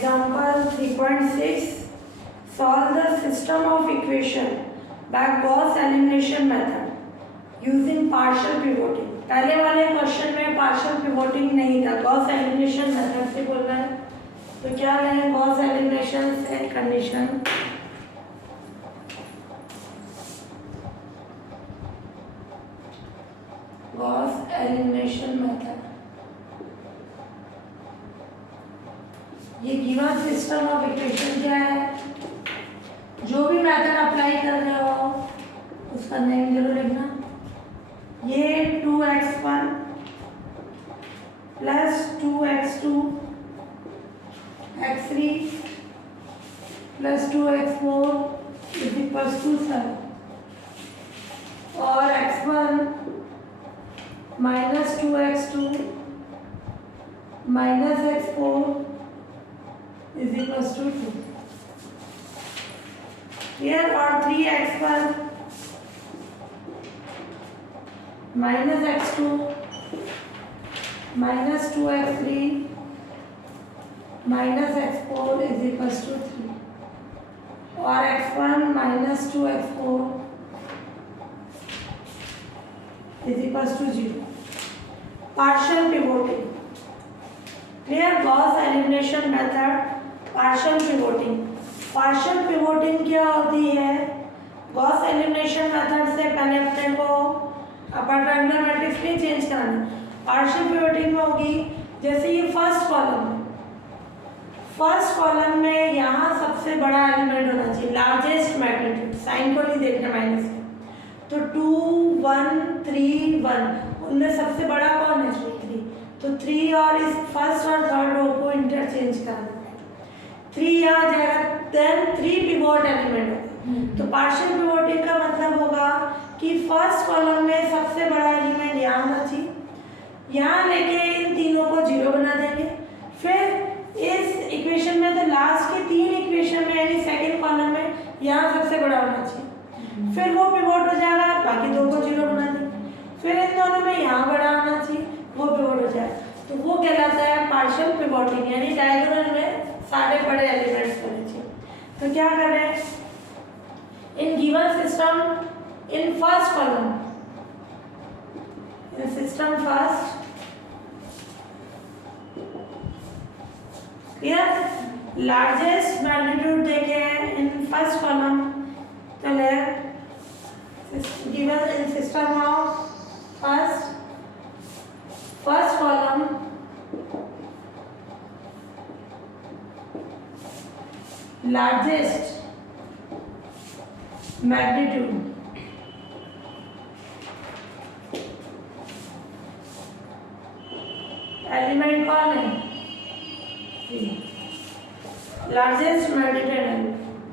Example 3.6. Solve the system of equation by Gauss elimination method using partial pivoting. पहले वाले question में partial पिवोटिंग नहीं था, गॉस एलिमिनेशन मेथड से बोल रहा है। तो क्या है गॉस एलिमिनेशन से कंडीशन, गॉस एलिमिनेशन मेथड, ये गिवन सिस्टम ऑफ इक्वेशन क्या है, जो भी मेथड अप्लाई कर रहे हो उसका नेम जरूर लिखना। ये 2x1 plus 2x2 x3 plus 2x4 is equals to 7 और x1 minus 2x2 minus x4 is equals to 2 here और 3x1 minus x2 minus 2x3 minus x4 is equals to 3 और x1 minus 2x4 is equals to 0। Partial pivoting, clear, Gauss elimination method, partial pivoting. Partial pivoting क्या होती है, Gauss elimination method से पहले अपने को upper triangular matrix नहीं change कराना। पार्शियल पिवोटिंग में होगी जैसे ये फर्स्ट कॉलम है, फर्स्ट कॉलम में यहाँ सबसे बड़ा एलिमेंट होना चाहिए, लार्जेस्ट मैग्नीट्यूड, साइन को नहीं देखना माइनस का। तो 2 1 3 1 उनमें सबसे बड़ा कौन है, 3। तो 3 और इस फर्स्ट और थर्ड रो को इंटरचेंज कराना, 3 यहाँ जाएगा, देन 3 पिवोट एलिमेंट होगा। तो पार्शियल पिवोटिंग का मतलब होगा कि फर्स्ट कॉलम में सबसे बड़ा एलिमेंट यहाँ होना चाहिए, यहाँ लेके इन तीनों को 0 बना देंगे। फिर इस इक्वेशन में तो लास्ट के 3 इक्वेशन में यानी सेकंड कॉलम में यहाँ सबसे बड़ा होना चाहिए, फिर वो पिवोट हो जाएगा, बाकी 2 को 0 बना देंगे। फिर इन दोनों में यहाँ बड़ा होना चाहिए, वो पिवोट हो जाएगा। तो वो कहलाता है पार्शियल पिवोटिंग, यानी डायगोनल में सारे बड़े एलिमेंट्स होने चाहिए। तो क्या करें, in given system in first column, in system first, clear, largest magnitude देखे हैं इन फर्स्ट कॉलम, तो ले given in system of first column largest magnitude element कौन है, 3, लार्जेस्ट मैग्नीट्यूड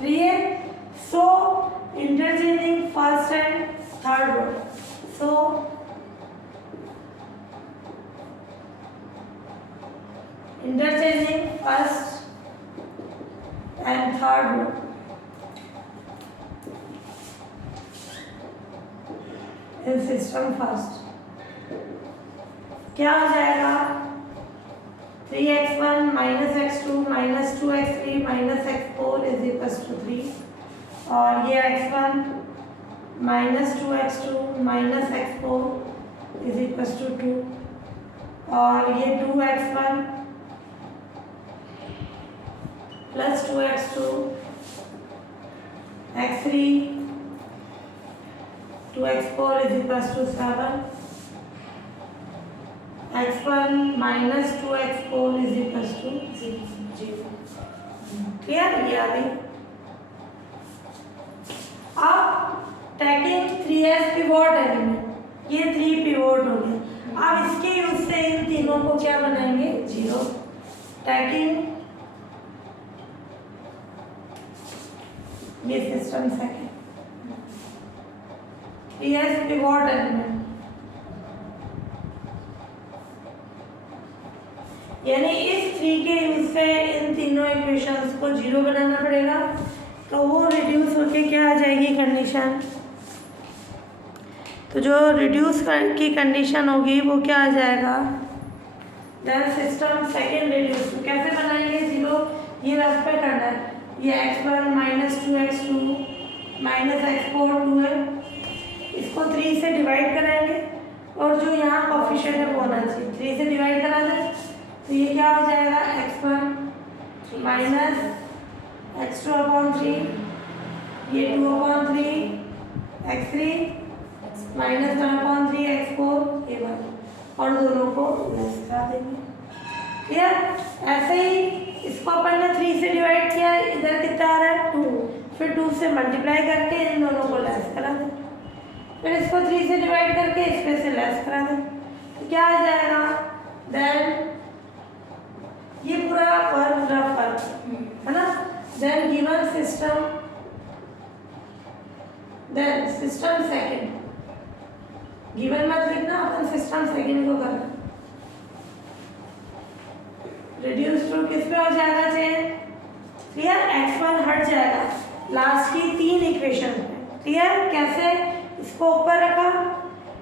3 है। So interchanging first and third row, so interchanging first and third row, in system first क्या हो जाएगा, 3x1 minus x2 minus 2x3 minus x4 is equal to 3 और ये x1 minus 2x2 minus x4 is equal to 2 और ये 2x1 plus 2x2 x3 2x4 is equal to 7 x1 minus 2x4 is equal to 0। Clear, ये आ गई। अब taking 3s pivot element, ये 3 pivot हो गए। अब इसके यूज से इन तीनों को क्या बनाएंगे, 0। टेकिंग ये system second 3s pivot element, यानी इस 3 के यूज से इन तीनों इक्वेशंस को 0 बनाना पड़ेगा। तो वो रिड्यूस होके क्या आ जाएगी कंडीशन, तो जो रिड्यूस की कंडीशन होगी वो क्या आ जाएगा, देन सिस्टम सेकंड रिड्यूस। कैसे बनाएंगे, 0 ये x1 minus 2x2 minus x4 2 है, इसको 3 से डिवाइड कराएंगे और जो यहाँ कोफिशिएंट है वो होना चाहिए, 3 से डिवाइड करा दें तो ये क्या हो जाएगा x1 माइनस x2 अपॉन 3, ये 2 upon 3 x3 minus 1 upon 3 x4 ये वाला, और दोनों को लेस करा देंगे। क्लियर? ऐसे ही इसको अपन ने 3 से डिवाइड किया, इधर कितना आ रहा है 2, फिर 2 से मल्टीप्लाई करके इन दोनों को लेस करा दें, फिर इसको 3 से डिवाइड करके इसमें से लेस करा दें तो क्या आ जाएगा, देन ये पूरा वर्ग रफ वर्ग है ना, then given system, then system second, given मत लिखना, अपन सिस्टम सेकंड को करना, रिड्यूस टू किस पे हो जाएगा चेंज, क्लियर? x1 हट जाएगा लास्ट की 3 इक्वेशन पे, क्लियर? कैसे? इसको ऊपर रखा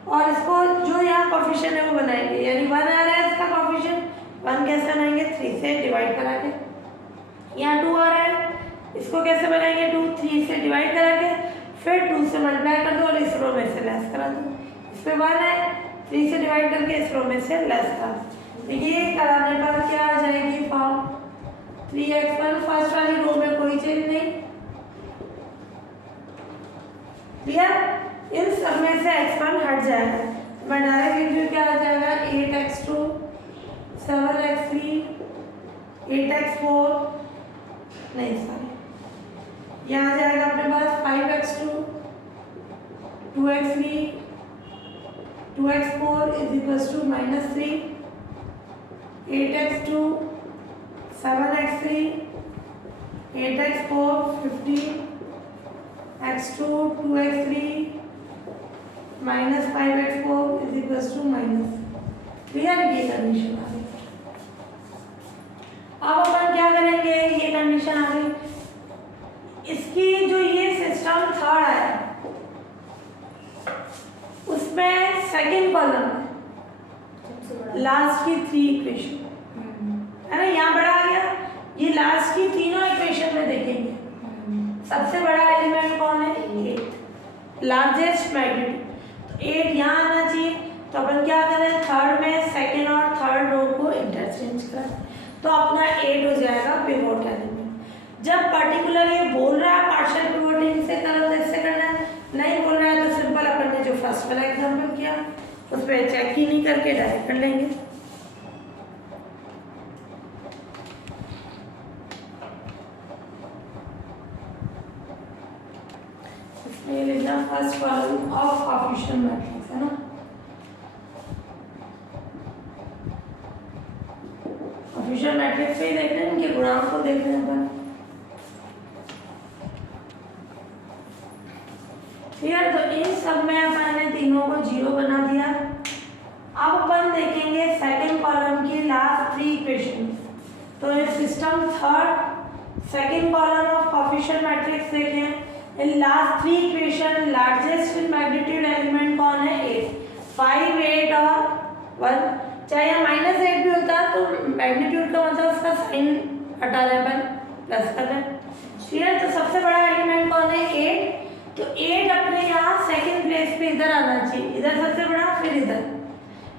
और इसको जो यहाँ कोफिशिएंट है वो बनाएंगे, यानी 1 आ रहा है इसका कोफिशिएंट, 1 कैसे बनाएंगे 3 से डिवाइड करा के, यहाँ 2 आ रहा है इसको कैसे बनाएंगे 2 3 से डिवाइड करा के फिर 2 से मल्टीप्लाई कर दो और इस रो में से लेस करा दो, इस पे 1 है 3 से डिवाइड करके इस रो में से लेस करा दो, तो ये कराने पर क्या आ जाएगी फॉर्म 3x1, फर्स्ट वाली रो में कोई चेंज नहीं, क्लियर? इन सब में से x1 हट जाएगा, मैं डायरेक्ट लिख दूँ क्या आ जाएगा 8x2 7x3 8x4 नहीं सॉरी यहाँ आ जाएगा अपने पास 5x2 2x3 2x4 is equals to -3 8x2 7x3 8x4 15 x2 2x3 -5x4 is equals to minus, clear? ये कंडीशन आ गई। अब अपन क्या करेंगे, ये कंडीशन आ गई, इसकी जो ये सिस्टम थर्ड है उसमें सेकंड कॉलम है लास्ट की 3 इक्वेशन है ना, यहाँ बड़ा आ गया, ये लास्ट की तीनों इक्वेशन में देखेंगे सबसे बड़ा एलिमेंट कौन है 8, लार्जेस्ट मैग्नीट्यूड, तो 8 यहाँ आना चाहिए, तो अपन क्या करें थर्ड में सेकंड और थर्ड रो को इंटरचेंज करें तो अपना 8 हो जाएगा पिवोट एलिमेंट। जब पर्टिकुलर ये बोल रहा है पार्शियल पिवोटिंग से करना इससे करना है, नहीं बोल रहा है तो सिंपल अपन ने जो फर्स्ट वाला एग्जांपल किया उस पर चेक ही नहीं करके डायरेक्ट कर लेंगे। इसमें लिखना first column of coefficient matrix है ना, कोएफिशिएंट मैट्रिक्स पे ही देख रहे हैं, इनके गुणांक को देख रहे हैं अपन, क्लियर? तो इन सब में अपन ने तीनों को 0 बना दिया। अब अपन देखेंगे सेकंड कॉलम की लास्ट 3 इक्वेशन, तो ये system third second column of coefficient matrix देखें, in last 3 equation largest magnitude element कौन है 8, 5 8 और 1, चाहे यहाँ -8 भी होता तो मैग्नीट्यूड का मतलब उसका साइन हटा रहे अपन प्लस कर रहे, क्लियर? तो सबसे बड़ा एलिमेंट कौन है 8, तो 8 अपने यहाँ सेकंड प्लेस पे इधर आना चाहिए, इधर सबसे बड़ा फिर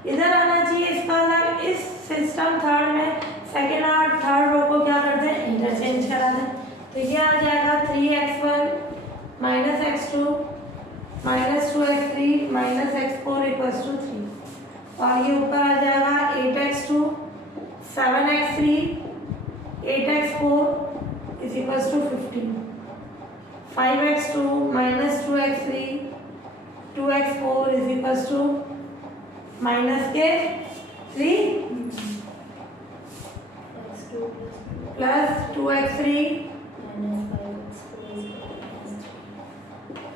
इधर आना चाहिए, इसका मतलब इस सिस्टम थर्ड में सेकंड और थर्ड रो को क्या करते हैं इंटरचेंज करा दें, तो ये आ जाएगा 3x1 -x2 -2x3 -x4 = 3, और ये ऊपर आ जाएगा 8x2 7x3 8x4 = 15, 5x2 -2x3 2x4 = -3 plus 2x3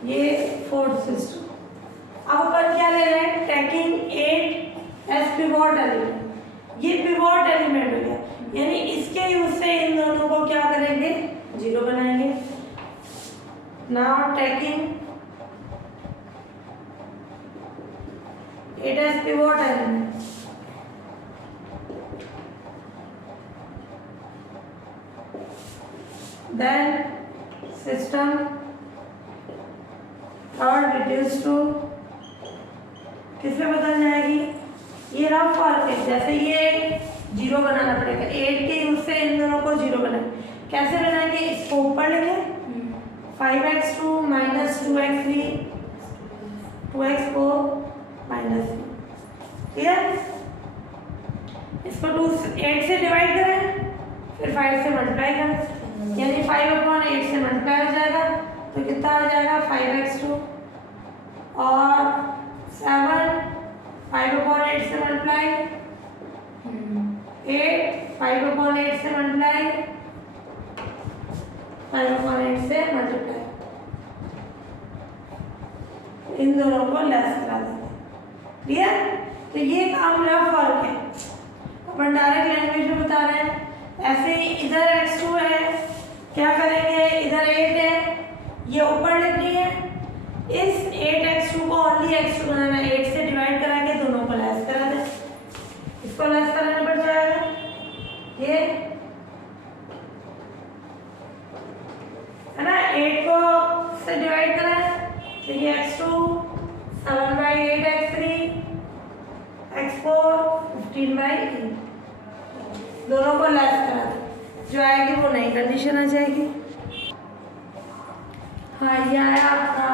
ये फोर्थ सिस्टम। अब अपन क्या ले रहे हैं टेकिंग 8 एज पिवोट एलिमेंट, ये पिवोट एलिमेंट हो गया, यानी इसके यूज से इन दोनों को क्या करेंगे 0 बनाएंगे। Now taking 8 as pivot element, then system और रिड्यूस टू किस पे बदल जाएगी, ये रफ फॉर्म है, जैसे ये जीरो बनाना पड़ेगा, 8 के यूज से इन दोनों को जीरो बनाए, कैसे बनाएंगे, इसको ऊपर लेंगे 5x2 minus 2x3 2x4 minus 3, clear. इसको 8 से डिवाइड करें फिर 5 से मल्टीप्लाई करें, यानी 5/8 से मल्टीप्लाई हो जाएगा तो कितना आ जाएगा 5x2 और 7 5/8 से मल्टीप्लाई 8 5/8 से मल्टीप्लाई 5/8 से मल्टीप्लाई, इन दोनों को लेस करा देंगे, क्लियर। तो ये काम रफ फर्क है, अपन डायरेक्ट लैंग्वेज में बता रहे हैं। ऐसे ही इधर x2 है, क्या करेंगे, इधर 8 है, ये ऊपर लिखनी है, इस 8x2 को ओनली x2 बनाना है, 8 से डिवाइड करा के दोनों को लेस करा दें, इसको लेस कराने पड़ जाएगा, ये है ना, 8 को से डिवाइड करा तो ये x2 7/8 x3 x4 15/8, दोनों को लेस करा दें, जो आएगी वो नई कंडीशन आ जाएगी। हाँ ये आया आपका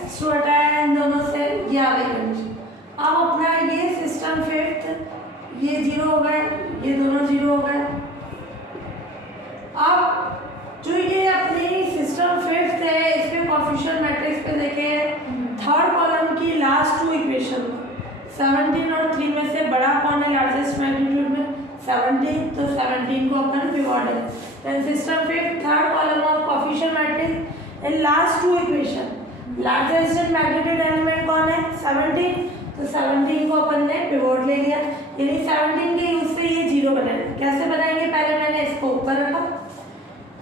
x2 हटाया इन दोनों से, ये आ गई कंडीशन। अब अपना ये सिस्टम फिफ्थ, ये जीरो हो गए, ये दोनों जीरो हो गए। अब जो ये अपनी सिस्टम फिफ्थ है, इसके कोएफिशिएंट मैट्रिक्स पे देखें, थर्ड कॉलम की लास्ट टू इक्वेशन 17 और 3 में से बड़ा कौन है लार्जेस्ट मैग्नीट्यूड में, 17, तो 17 को अपन पिवोट है। Then system fifth third column of coefficient matrix in last two equation, largest magnitude element कौन है 17, तो 17 को अपन ने पिवोट ले लिया, यानी 17 के यूज से ये जीरो बनाना। कैसे बनाएंगे, पहले मैंने इसको ऊपर रखा,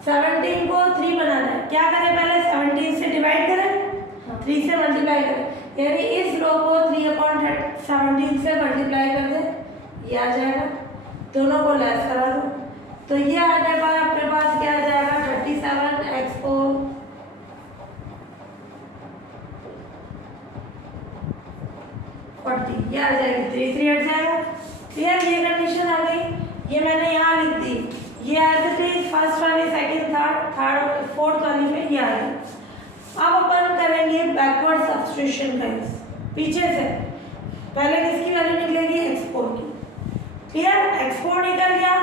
17 को 3 बनाना है, क्या करें, पहले 17 से डिवाइड करें 3 से मल्टीप्लाई करें, यानी इस रो को 3/17 से मल्टीप्लाई कर दें, ये आ जाएगा, दोनों को लेस करा दो, तो ये आने पर अपने पास क्या आ जाएगा 37x4 40, ये आ जाएगी 3 हट जाएगा, क्लियर। ये कंडीशन आ गई, ये मैंने यहाँ लिख दी, ये एज इट इज फर्स्ट वाली सेकंड थर्ड फोर्थ वाली में ये आ गई। अब अपन करेंगे बैकवर्ड सब्स्टिट्यूशन का यूज, पीछे से पहले किसकी वैल्यू निकलेगी x4 की, क्लियर। x4 निकल गया,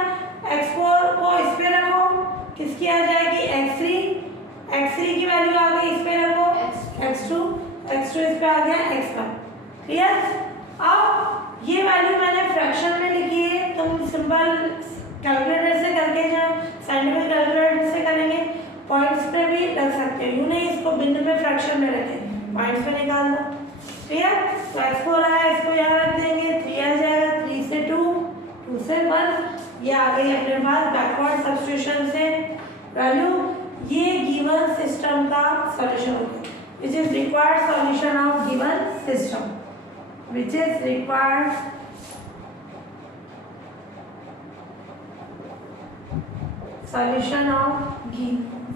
x4 को इस पे रखो, किसकी आ जाएगी x3 की वैल्यू आ गई, इस पे रखो x2 इस पे आ गया x1, क्लियर। अब ये वैल्यू मैंने फ्रैक्शन में लिखी है, तुम सिंपल कैलकुलेटर से करके जाओ, साइंटिफिक कैलकुलेटर से करेंगे, पॉइंट्स पे भी रख सकते हो, यूं नहीं इसको बिंदु में फ्रैक्शन में रखें, पॉइंट्स पे निकाल दो, क्लियर। तो x4 आया, इसको यहाँ रख देंगे, 3 आ जाएगा, 3 से 2 2 से 1, ये आ गई अपने पास बैकवर्ड सब्स्टिट्यूशन से वैल्यू। ये गिवन सिस्टम का सॉल्यूशन होगा, which is required solution of given system, which is required solution of given